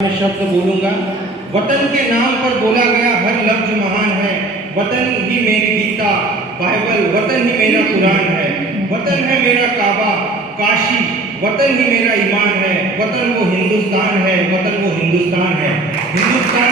मैं शब्द बोलूंगा। वतन के नाम पर बोला गया हर लफ्ज महान है। वतन ही मेरी गीता बाइबल, वतन ही मेरा कुरान है। वतन है मेरा काबा काशी, वतन ही मेरा ईमान है। वतन वो हिंदुस्तान है, वतन वो हिंदुस्तान है। हिंदुस्तान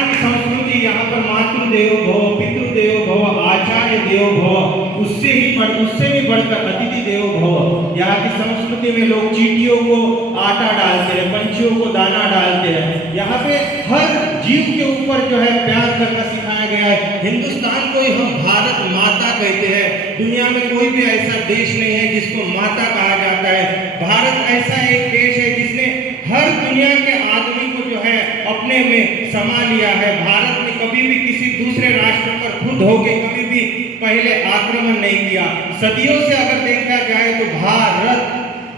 की संस्कृति यहाँ पर मातृ देवो भव, पितृ देवो भव, आचार्य देवो भव, उससे भी बढ़कर अतिथि देवो भव। यहाँ की संस्कृति में लोग चींटियों को आटा डालते हैं, पंछियों को दाना डालते हैं। यहाँ पे हर जीव के ऊपर जो है प्यार करना सिखाया गया है। हिंदुस्तान को ही हम भारत माता कहते हैं। दुनिया में कोई भी ऐसा देश नहीं है जिसको माता कहा जाता है। भारत ऐसा एक देश है जिसने हर दुनिया के आदमी को जो है अपने में समा लिया है। भारत ने कभी भी किसी दूसरे राष्ट्र पर खुद होके कभी भी पहले आक्रमण नहीं किया। सदियों से अगर देखा जाए तो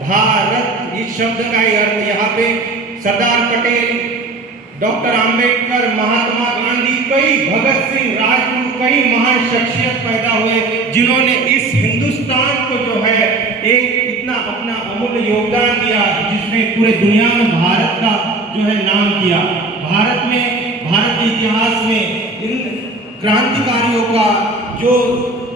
भारत इस शब्द का अर्थ यहाँ पे सरदार पटेल, डॉक्टर आंबेडकर, महात्मा गांधी, कई भगत सिंह, राजगुरु, कई महान शख्सियत पैदा हुए जिन्होंने इस हिंदुस्तान को जो है एक इतना अपना अमूल्य योगदान दिया, जिसने पूरे दुनिया में भारत का जो है नाम किया। भारत के इतिहास में इन क्रांतिकारियों का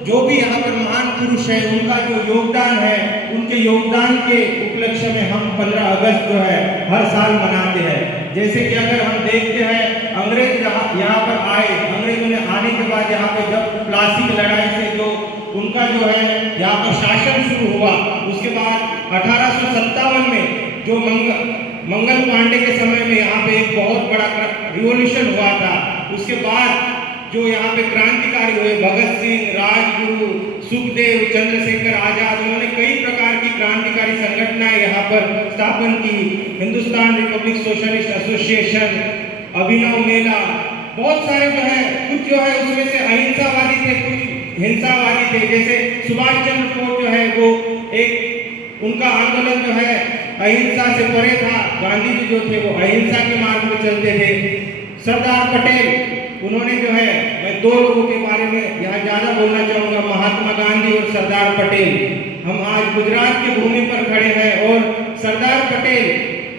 जो भी यहाँ पर महान पुरुष है, उनका जो योगदान है, उनके योगदान के उपलक्ष्य में हम 15 अगस्त जो है हर साल मनाते हैं। जैसे कि अगर हम देखते हैं अंग्रेज यहाँ पर आए, अंग्रेजों ने आने के बाद यहाँ पे जब प्लासी की लड़ाई से जो उनका जो है यहाँ पर शासन शुरू हुआ, उसके बाद 1857 में जो मंगल पांडे के समय में यहाँ पे एक बहुत बड़ा रिवॉल्यूशन हुआ था। उसके बाद जो यहाँ पे क्रांतिकारी हुए, भगत सिंह, राजगुरु, सुखदेव, चंद्रशेखर आजाद, उन्होंने कई प्रकार की क्रांतिकारी संगठनाएं यहाँ पर स्थापन की। हिंदुस्तान रिपब्लिक सोशलिस्ट एसोसिएशन, अभिनव मेला, बहुत सारे जो है कुछ जो है उसमें से अहिंसावादी थे, कुछ हिंसावादी थे। जैसे सुभाष चंद्र बोस जो है वो एक उनका आंदोलन जो है अहिंसा से परे था। गांधी जी जो थे वो अहिंसा के मार्ग में चलते थे। सरदार पटेल, उन्होंने जो है, मैं दो लोगों के बारे में यहाँ ज्यादा बोलना चाहूँगा, महात्मा गांधी और सरदार पटेल। हम आज गुजरात की भूमि पर खड़े हैं और सरदार पटेल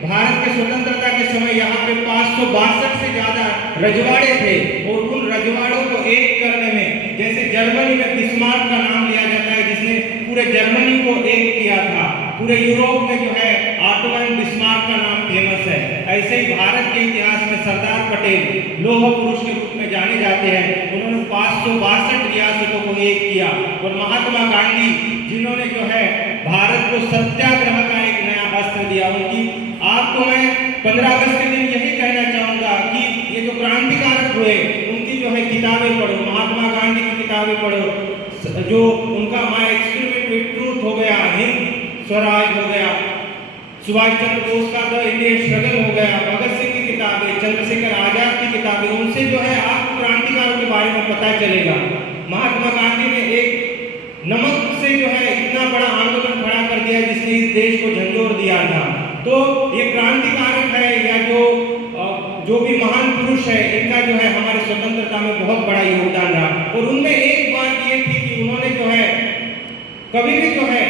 भारत के स्वतंत्रता के समय यहाँ पे 562 से ज्यादा रजवाड़े थे और उन रजवाड़ों को एक करने में, जैसे जर्मनी में बिस्मार्क का नाम लिया जाता है जिसने पूरे जर्मनी को एक किया था, पूरे यूरोप में जो है ऑटो एंड बिस्मार्क का नाम फेमस है, ऐसे ही भारत के इतिहास में सरदार पटेल लौह पुरुष के रूप में जाने जाते हैं। उन्होंने 562 रियासतों को एक किया। और महात्मा गांधी जिन्होंने जो है भारत को सत्याग्रह का एक नया अस्त्र दिया। उनकी आपको मैं 15 अगस्त के दिन यही कहना चाहूँगा कि ये जो क्रांतिकारक हुए उनकी जो है किताबें पढ़ो, महात्मा गांधी की किताबें पढ़ो। जो उनका माय एक्सपेरिमेंट विद ट्रूथ हो गया, हिंद स्वराज हो गया, सुभाष चंद्र बोस का द इंडियन स्ट्रगल हो गया, भगत सिंह की किताबें, चंद्रशेखर आजाद की किताबें, उनसे जो है आपको क्रांतिकारों के बारे में पता चलेगा। महात्मा गांधी ने एक नमक से जो है इतना बड़ा आंदोलन खड़ा कर दिया जिसने इस देश को झंझोर दिया था। तो ये क्रांतिकारक है या जो भी महान पुरुष है, इनका जो है हमारे स्वतंत्रता में बहुत बड़ा योगदान रहा। और उनमें एक बात ये थी कि उन्होंने जो है कभी भी जो है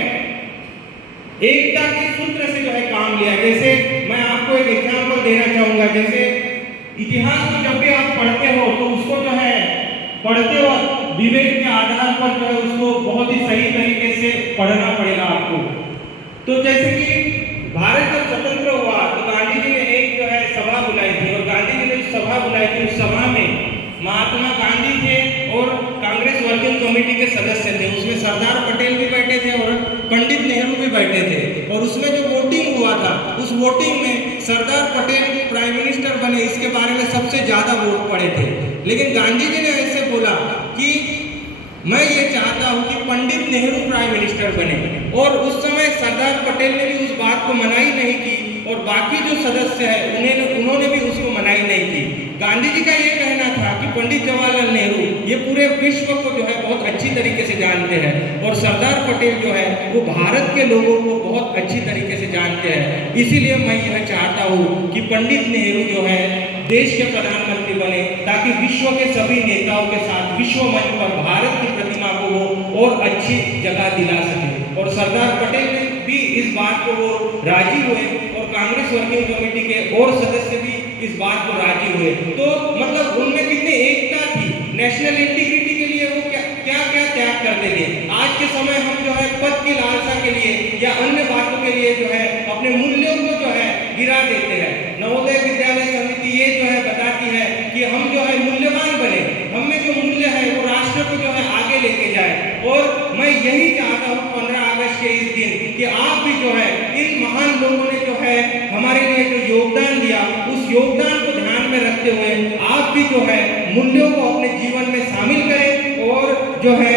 एकता के सूत्र से जो है काम लिया। जैसे मैं आपको एक एग्जांपल देना चाहूँगा, जैसे इतिहास को जब भी आप पढ़ते हो तो उसको जो है पढ़ते वक्त विवेक के आधार पर जो है उसको बहुत ही सही तरीके से पढ़ना पड़ेगा आपको। तो जैसे कि भारत जब स्वतंत्र हुआ तो गांधी जी ने एक जो है सभा बुलाई थी, और गांधी जी ने जो सभा बुलाई थी उस सभा में महात्मा गांधी थे और कांग्रेस वर्किंग कमेटी के सदस्य थे। उसमें सरदार पटेल भी बैठे थे और पंडित नेहरू भी बैठे थे। और उसमें जो वोटिंग हुआ था, उस वोटिंग में सरदार पटेल प्राइम मिनिस्टर बने, इसके बारे में सबसे ज्यादा वोट पड़े थे। लेकिन गांधी जी ने ऐसे बोला कि मैं ये चाहता हूँ कि पंडित नेहरू प्राइम मिनिस्टर बने। और उस समय सरदार पटेल ने भी उस बात को मनाही नहीं की और बाकी जो सदस्य है उन्होंने भी उसको मनाही नहीं की। गांधी जी का ये कहना था कि पंडित जवाहरलाल नेहरू ये पूरे विश्व को जो है बहुत अच्छी तरीके से जानते हैं और सरदार पटेल जो है वो भारत के लोगों को बहुत अच्छी तरीके से जानते हैं। इसीलिए मैं यह चाहता हूँ कि पंडित नेहरू जो है देश के प्रधानमंत्री बने, ताकि विश्व के सभी नेताओं के साथ विश्व मंच पर भारत की प्रतिमा को वो और अच्छी जगह दिला सके। और सरदार पटेल भी इस बात को वो राजी हुए और कांग्रेस वर्किंग कमेटी के और सदस्य भी इस बात को राजी हुए। तो मतलब उनमें कितनी एकता थी, नेशनल इंटीग्रिटी के लिए वो क्या क्या क्या त्याग करते थे। आज के समय हम जो है पद की लालसा के लिए या अन्य बातों के लिए जो है अपने मूल्यों को जो है गिरा देते हैं। नवोदय विद्यालय समिति ये जो है बताती है कि हम जो है मूल्यवान बने, हम में जो मूल्य है वो राष्ट्र को जो है आगे लेके जाए। और मैं यही चाहता हूँ 15 अगस्त के इस दिन कि आप भी जो है इन महान लोगों ने जो है हमारे लिए जो योगदान दिया, उस योगदान को ध्यान में रखते हुए आप भी जो है मूल्यों को अपने जीवन में शामिल करें और जो है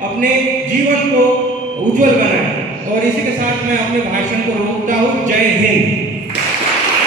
अपने जीवन को उज्जवल बनाएं। और इसी के साथ मैं अपने भाषण को रोकता हूँ। जय हिंद।